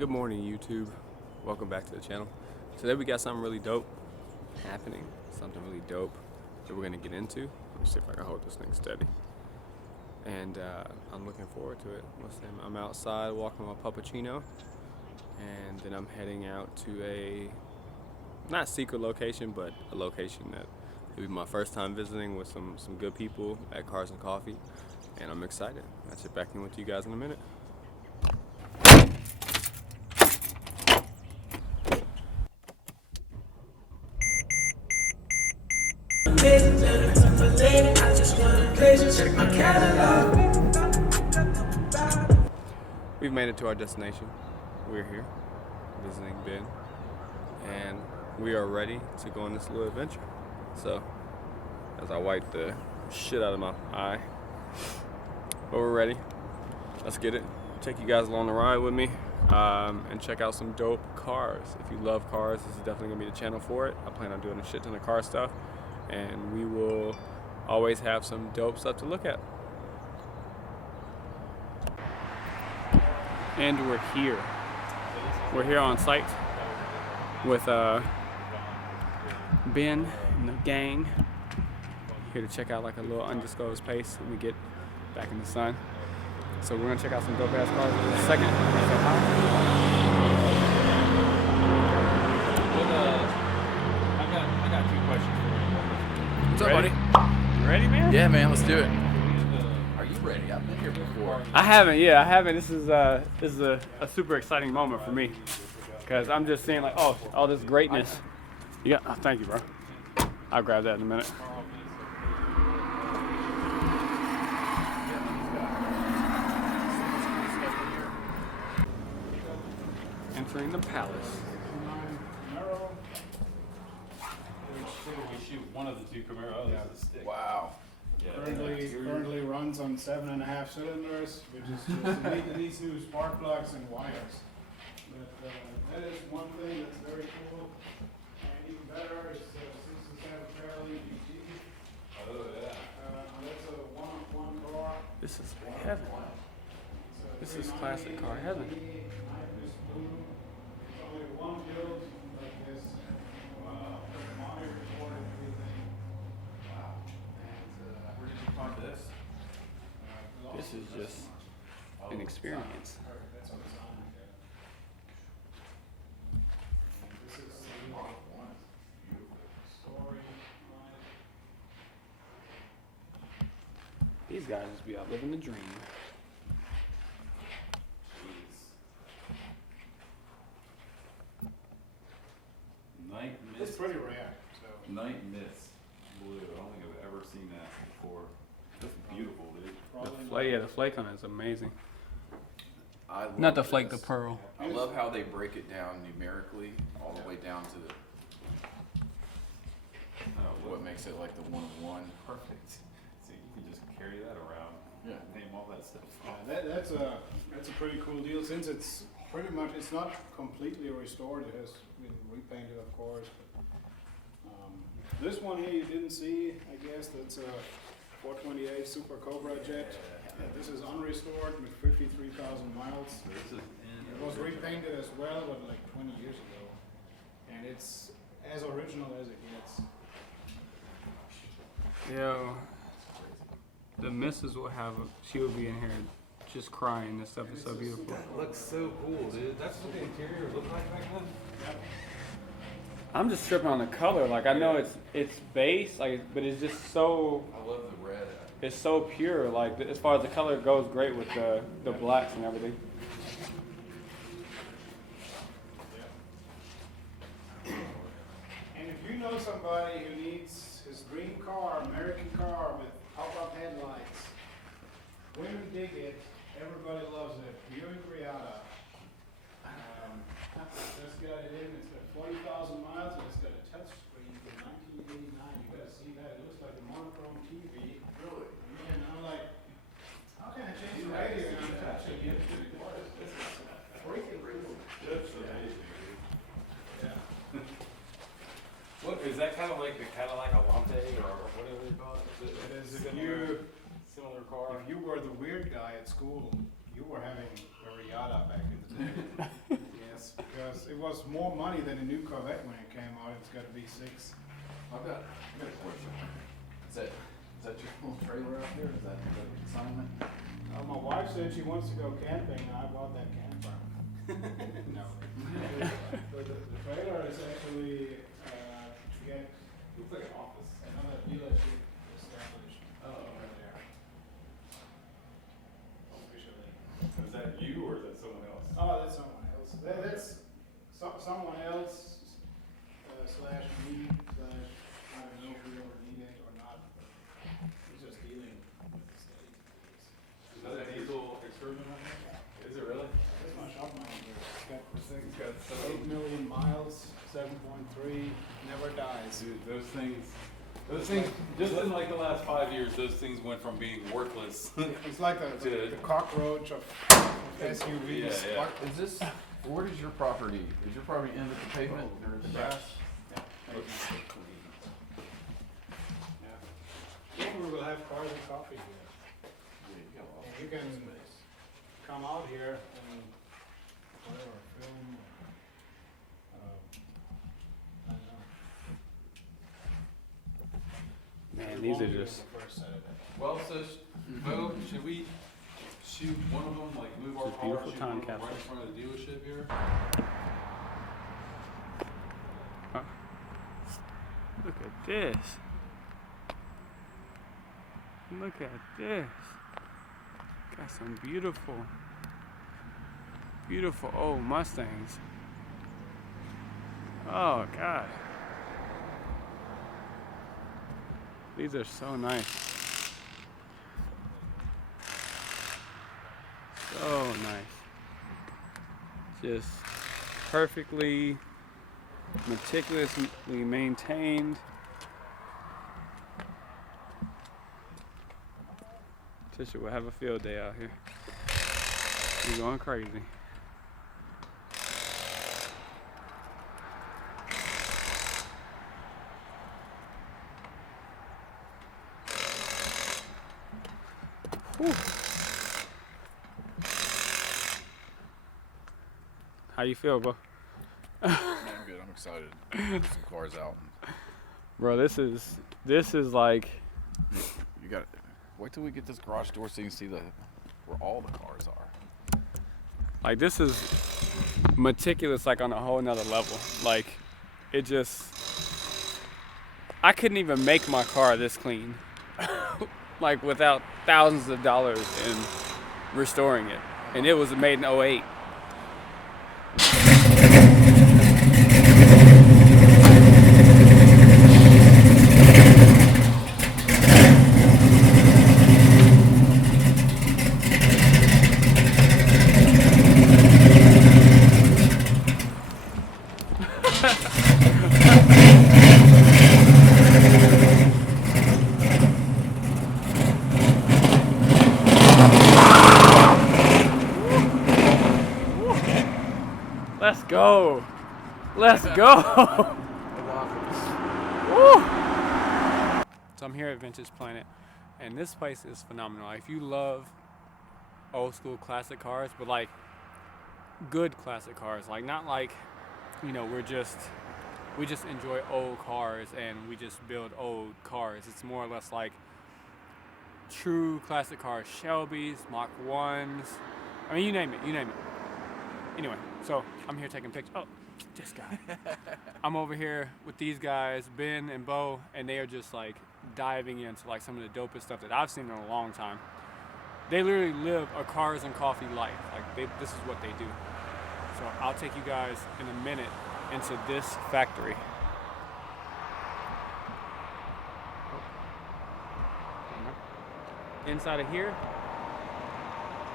Good morning, YouTube. Welcome back to the channel. Today we got something really dope happening. Something really dope that we're gonna get into. Let me see if I can hold this thing steady. And I'm looking forward to it. I'm outside walking my puppuccino, and then I'm heading out to a not secret location, but a location that will be my first time visiting with some good people at Cars and Coffee, and I'm excited. I'll check back in with you guys in a minute. We've made it to our destination. We're here visiting Ben, and we are ready to go on this little adventure. So, as I wipe the shit out of my eye, but we're ready. Let's get it. Take you guys along the ride with me, and check out some dope cars. If you love cars, this is definitely gonna be the channel for it. I plan on doing a shit ton of car stuff, and we will always have some dope stuff to look at. And we're here. We're here on site with Ben and the gang. Here to check out like a little undisclosed place when we get back in the sun. So we're gonna check out some dope ass cars in a second. I got two questions for you. What's up, buddy? You ready, man? Yeah, man, let's do it. Are you ready? I've been here before. I haven't. This is a super exciting moment for me, because I'm just seeing like, oh, all this greatness. Yeah, oh, thank you, bro. I'll grab that in a minute. Entering the palace. We shoot one of the two Camaros. Yeah, the stick. Wow. Yeah, Currently runs on 7.5 cylinders, which is just these new spark plugs and wires. But that is one thing that's very cool. And even better is 67 parallel EPG. Oh yeah. That's a one-of-one car. This is heaven. This is classic car heaven. It's only one build like this. Wow. Monitor recorded everything. Wow. Where did you find this? This is just an experience. That's on the sign. This is story. These guys just be out living the dream. Night It's Mist. pretty rare. So. Night Mist blue. I don't think I've ever seen that before. That's beautiful, dude. The flake on it is amazing. I love Not the flake, the this. pearl. I love how they break it down numerically, all the way down to what makes it like the 1-of-1. Perfect. So you can just carry that around. Yeah. Name all that stuff. Yeah, that's a pretty cool deal, since it's pretty much, it's not completely restored. It has been repainted, of course. But, this one here you didn't see, I guess. That's a 428 Super Cobra jet. This is unrestored with 53,000 miles. This is It was repainted as well, but like 20 years ago. And it's as original as it gets. Yo, the missus will have, she will be in here just crying. This stuff is so beautiful. That looks so cool, dude. That's what the interior looked like back then. I'm just tripping on the color. Like, I know it's base, like, but it's just so, I love the red. it's so pure. Like, as far as the color goes, great with the blacks and everything. And if you know somebody who needs his dream car, American car with pop-up headlights, women dig it, everybody loves it. Buick Riata. Just got it in. It's got 40,000 miles and it's got a touch screen from 1989. You gotta see that. It looks like a monochrome TV. Really? And I'm like, how can I change the radio and I'm touching it? This is freaking cool. That's amazing, dude. Yeah. What is that kind of like the Cadillac Alante or whatever they call it? It is if similar car. If you were the weird guy at school, you were having a Riata back in the day. because it was more money than a new Corvette when it came out. It's got to be 6. I've got a question. Is that your little trailer out there? Is that the assignment? My wife said she wants to go camping, and I bought that camper. No. But the trailer is actually to get Looks like an office. another dealership established over there. Officially. Is that you or is that someone else? Oh, that's someone else. That's someone else slash me slash I don't know if we ever need it or not. But he's just dealing with the state. Is that a diesel excursion on there? Is it really? That's my shop manager. This thing's got 8 million miles, 7.3, never dies. Dude, those things, just in like the last 5 years, those things went from being worthless. It's like the cockroach of SUVs. Yeah. Is this, where does your property, is your property end at the pavement or the grass? Yeah. We will have cars and coffee here. And you can come out here and whatever, film. I don't know. Man, It these won't are be just. the first Saturday. Well, so, Bo, should we shoot one of them, like move our It's a car, beautiful shoot time one of them capsule. right in front of the dealership here? Look at this. Look at this. Got some beautiful old Mustangs. Oh God. These are so nice. So nice. Just perfectly, meticulously maintained. Tisha will have a field day out here. We're going crazy. Whew. How you feel, bro? I'm good, I'm excited. Get some cars out. Bro, this is like, You got wait till we get this garage door so you can see where all the cars are. this is meticulous, like on a whole nother level. Like, it just, I couldn't even make my car this clean, like without thousands of dollars in restoring it. And it was made in '08. Let's go. Let's go. Woo. So I'm here at Vintage Planet, and this place is phenomenal. If you love old school classic cars, but like good classic cars, like not like, you know, we just enjoy old cars and we just build old cars. It's more or less like true classic cars, Shelbys, Mach 1s. I mean, you name it. Anyway, so I'm here taking pictures. Oh, this guy. I'm over here with these guys, Ben and Bo, and they are just like diving into like some of the dopest stuff that I've seen in a long time. They literally live a cars and coffee life. Like this is what they do. So I'll take you guys in a minute into this factory. Inside of here,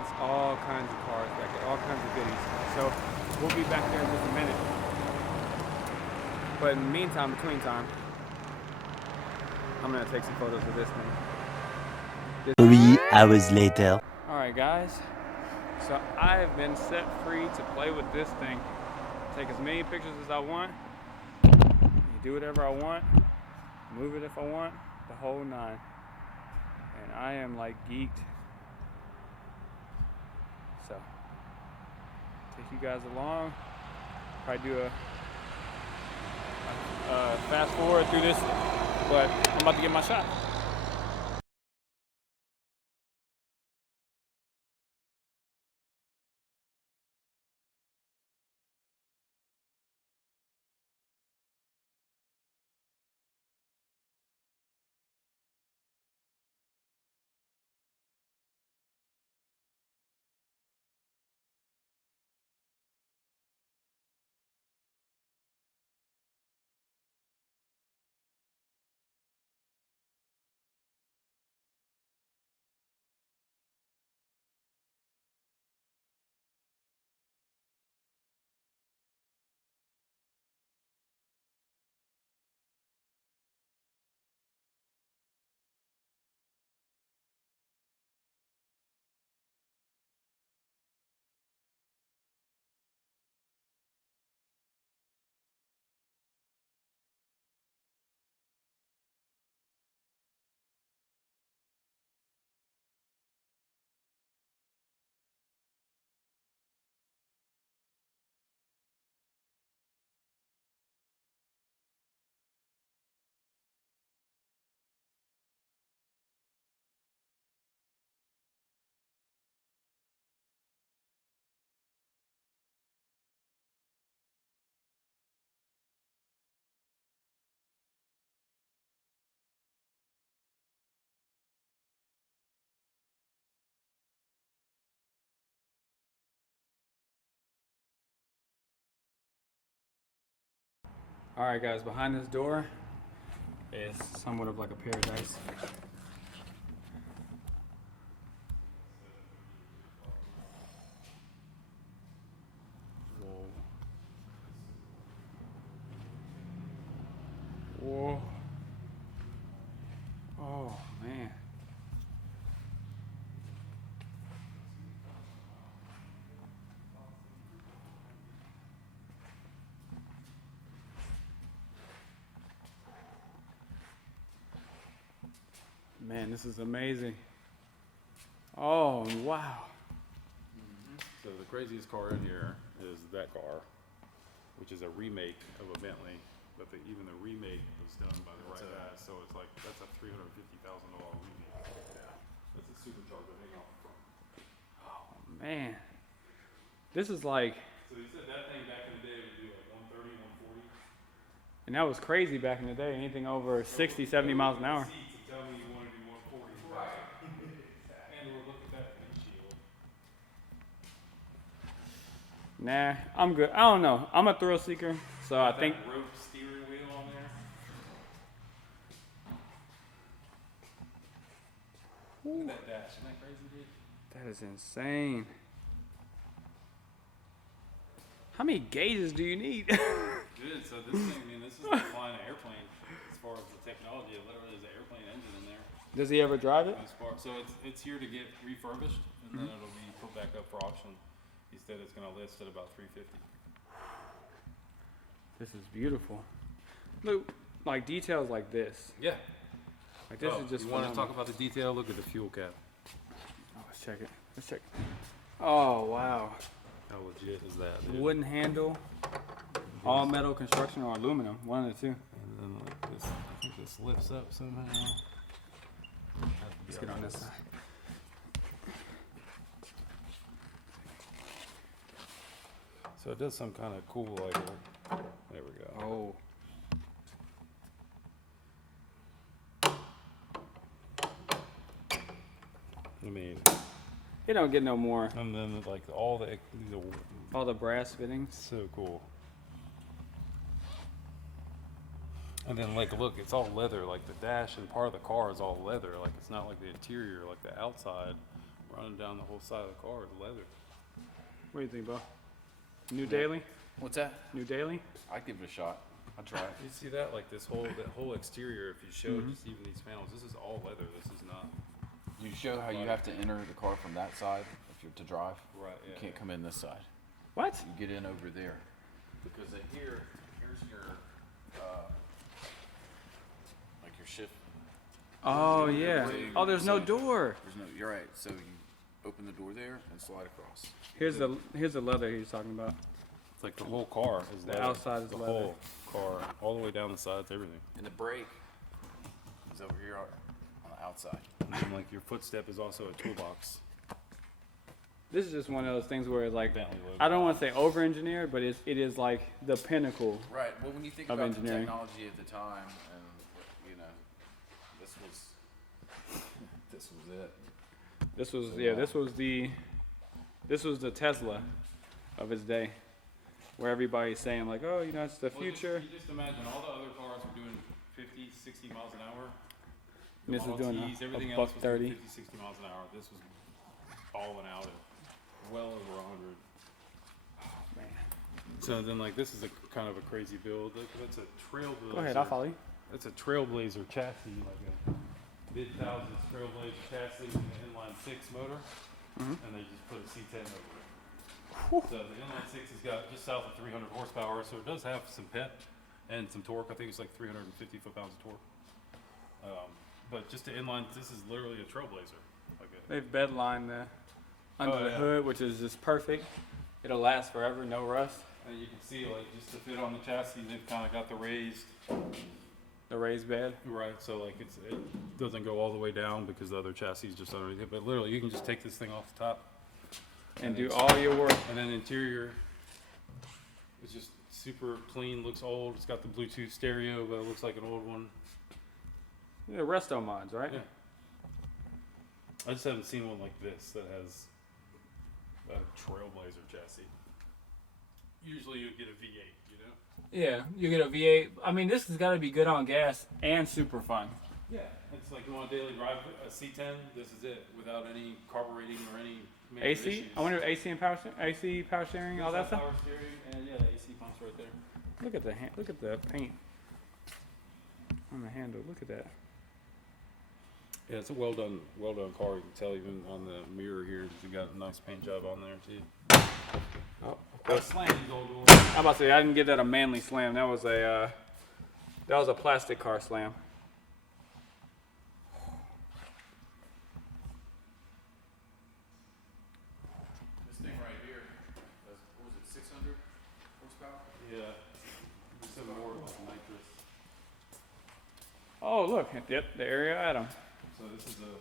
it's all kinds of cars back there, all kinds of goodies. So we'll be back there in just a minute. But in the meantime, between time, I'm gonna take some photos of this thing. 3 hours later. Alright guys, so I have been set free to play with this thing. Take as many pictures as I want, do whatever I want, move it if I want, the whole nine. And I am like geeked. So, take you guys along Probably do a fast forward through this, but I'm about to get my shot. All right, guys, behind this door is somewhat of like a paradise. Whoa. Oh, man. Man, this is amazing. Oh, wow. So the craziest car in here is that car, which is a remake of a Bentley, but even the remake was done by the right guy. So it's like that's a $350,000 remake. Yeah, that's a supercharger hanging off the front. Oh, man. This is like, So he said that thing back in the day would do like 130, 140. and that was crazy back in the day. Anything over 60, 70 miles an hour. Seats and tell me you want to do 140. Right. And we'll look at that windshield. Nah, I'm good. I don't know. I'm a thrill seeker, so I think. That rope steering wheel on there. Look at that dash. Isn't that crazy, dude? That is insane. How many gauges do you need? Dude, so this thing, I mean, this is like flying an airplane as far as the technology. It literally is an airplane engine in there. Does he ever drive it? So it's here to get refurbished, and then it'll be put back up for auction. He said it's going to list at about $350. This is beautiful. Look, like details like this. Yeah. Like this is just. You want to phenomenal. talk about the detail? Look at the fuel cap. Oh, let's check it. Let's check. Oh wow. How legit is that, dude? Wooden handle. All metal construction or aluminum. One of the two. And then like this, I think this lifts up somehow. Let's get on this side. So it does some kind of cool, like, there we go. Oh. I mean, It don't get no more. and then like these are All the brass fittings. so cool. And then like, look, it's all leather. Like the dash and part of the car is all leather. Like it's not like the interior, like the outside, running down the whole side of the car is leather. What do you think, Bo? New daily? What's that? New daily? I'd give it a shot. I'd try it. You see that? Like that whole exterior. If you show just even these panels, this is all leather. This is not. You show how you have to enter the car from that side if you're to drive. Right. You Yeah. can't come in this side. What? You get in over there. Because here's your, like your shift. Oh yeah. Oh, there's no door. There's no, you're right. So you open the door there and slide across. Here's the leather he was talking about. It's like the whole car is The leather. outside is the leather. whole car, all the way down the sides, everything. And the brake is over here on the outside. And then like your footstep is also a toolbox. This is just one of those things where it's like, Bentley logo. I don't want to say over-engineered, but it is like the pinnacle. Right. Well, when you think Of about engineering. the technology at the time, and you know, this was it. This was the Tesla of its day, where everybody's saying like, oh, you know, it's the future. You just imagine all the other cars were doing 50, 60 miles an hour. And this is Model doing Ts, a everything buck else was doing 30. 50, 60 miles an hour. This was balling out at well over 100. Man. So then, like, this is a kind of a crazy build. That's a trailblazer. Go ahead, I'll follow you. That's a trailblazer chassis, like a mid-thousands trailblazer chassis with an inline 6 motor, and they just put a C10 over it. So the inline 6 has got just south of 300 horsepower, so it does have some pep and some torque. I think it's like 350 foot-pounds of torque. But just the inline, this is literally a trailblazer. Like They've bedlined the under Oh, the yeah. hood, which is just perfect. It'll last forever, no rust. and you can see, like, just to fit on the chassis, they've kind of got the raised. The raised bed. Right, so like it doesn't go all the way down because the other chassis is just underneath it. But literally, you can just take this thing off the top, And do all your work. and then interior is just super clean. Looks old. It's got the Bluetooth stereo, but it looks like an old one. The resto mods, right? Yeah. I just haven't seen one like this that has a Trailblazer chassis. Usually, you get a V8, you know. Yeah, you get a V8. I mean, this has got to be good on gas and super fun. Yeah, it's like you want a daily drive a C10. This is it, without any carbureting or any major AC? issues. I wonder if AC and AC, power steering, all that stuff. Power steering, and yeah, the AC pumps right there. Look at the look at the paint on the handle. Look at that. Yeah, it's a well done car. You can tell even on the mirror here, they got a nice paint job on there too. Oh, Got slanted gold door. I'm about to say I didn't get that a manly slam. That was a plastic car slam. This thing right here, what was it, 600 horsepower? Yeah, some more like nitrous. Oh look, yep, the area item. So this is a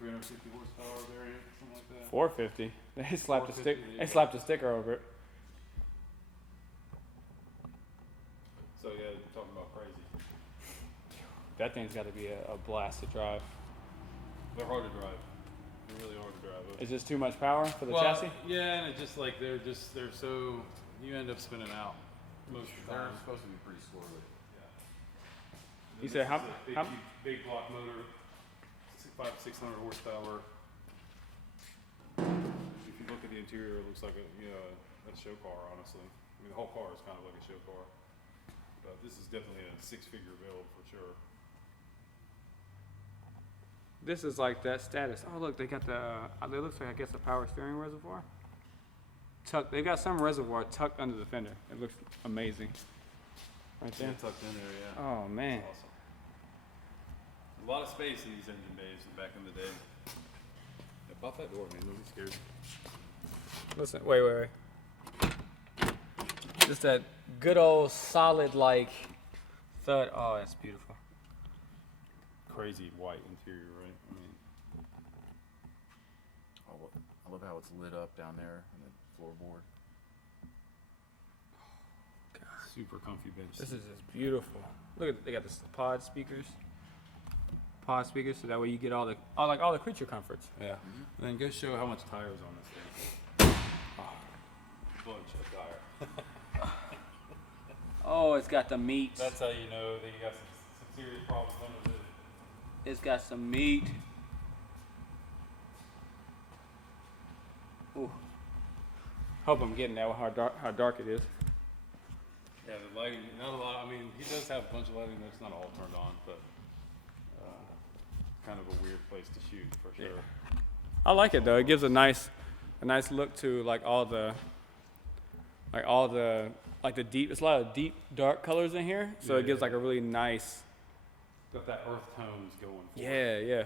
350 horsepower variant, something like that. 450. They slapped a stick. 450, They slapped a sticker over it. So yeah, you're talking about crazy. That thing's got to be a blast to drive. They're hard to drive. They're really hard to drive. Is this too much power for the Well, chassis? Yeah, and it's just like they're so you end up spinning out most of the They're time. supposed to be pretty squirrely. Yeah. You said how- Big, how- big block motor, 600 horsepower. If you look at the interior, it looks like a show car. Honestly, I mean the whole car is kind of like a show car, but this is definitely a 6-figure build for sure. This is like that status. Oh look, they got the. It looks like I guess a power steering reservoir. They got some reservoir tucked under the fender. It looks amazing. Right there. Yeah, tucked in there, yeah. Oh man. Awesome. A lot of space in these engine bays back in the day. Yeah, pop that door, man. Don't be scared. Listen, wait. Just that good old solid like thud. Oh, that's beautiful. Crazy white interior, right? I mean, I love how it's lit up down there on the floorboard. super comfy bench. This is just beautiful. Look at they got the pod speakers. So that way you get all the creature comforts. Yeah. And then go show how much tires on this thing. Bunch of tire. Oh, it's got the meat. That's how you know that you got some serious problems under the. It's got some meat. Ooh. Hope I'm getting that with how dark it is. Yeah, the lighting, not a lot. I mean, he does have a bunch of lighting that's not all turned on, but kind of a weird place to shoot for sure. I like it though. It gives a nice look to like the deep. It's a lot of deep dark colors in here, so it gives like a really nice. Got that earth tones going for Yeah, it. yeah.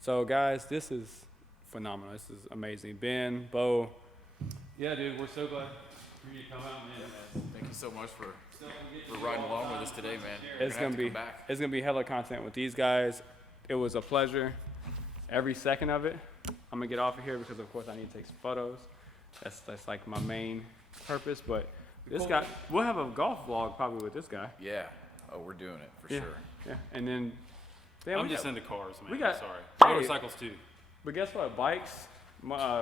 So guys, this is phenomenal. This is amazing. Ben, Bo. Yeah, dude, we're so glad for you to come out, man. Thank you so much for riding along with us today, man. It's You're gonna have to be come back. it's gonna be hella content with these guys. It was a pleasure. Every second of it. I'm gonna get off of here because of course I need to take some photos. That's like my main purpose. But this guy, we'll have a golf vlog probably with this guy. Yeah. Oh, we're doing it for Yeah. sure. Yeah. And then I'm just into cars, man. we got- Sorry. hey. Motorcycles too. but guess what? Bikes,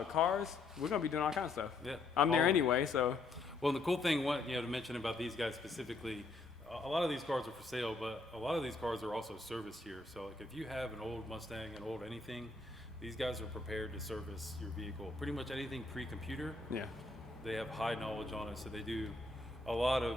cars, we're gonna be doing all kinds of stuff. Yeah. I'm there All- anyway, so Well, the cool thing, to mention about these guys specifically, a lot of these cars are for sale, but a lot of these cars are also serviced here. So, like, if you have an old Mustang, an old anything, these guys are prepared to service your vehicle. Pretty much anything pre-computer, yeah. they have high knowledge on it. So they do a lot of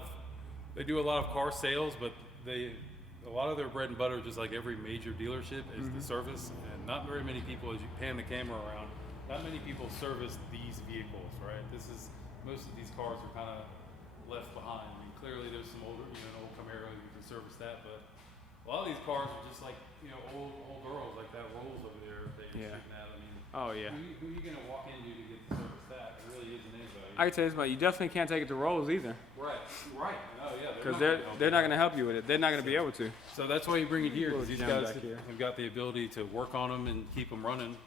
car sales, but a lot of their bread and butter, just like every major dealership, is the service. And not very many people, as you pan the camera around, not many people service these vehicles, right? Most of these cars are kind of left behind. I mean, clearly there's some older, an old Camaro, you can service that, but a lot of these cars are just like, old girls, like that Rolls over there that you're Yeah. shooting at. I mean, Oh yeah. who are you gonna walk into to get to service that? It really isn't anybody. I can tell you this, but you definitely can't take it to Rolls either, Right. Oh yeah. because not they're gonna not gonna help you with it. They're not gonna be able to. So that's why you bring it here, because these Little guys gem back here. have got the ability to work on them and keep them running.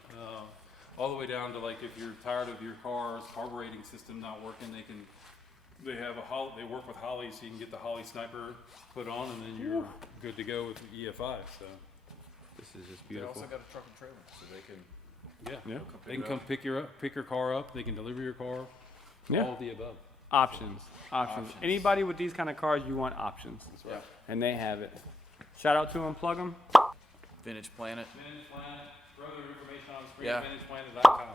All the way down to, like, if you're tired of your car's carbureting system not working, they work with Holly, so you can get the Holly Sniper put on, and then you're good to go with the EFI. So This is just They beautiful. also got a truck and trailer, so they can. yeah, Yeah. they can come pick your car up. They can deliver your car. Yeah. All of the above. Options. Options. Anybody with these kind of cars, you want options, Yeah. and they have it. Shout out to them, plug them. Vintage Planet. Vintage Planet. Further information on the screen. Yeah. VintagePlanet.com.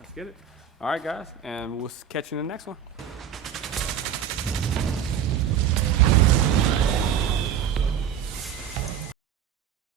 Let's get it. All right, guys, and we'll catch you in the next one.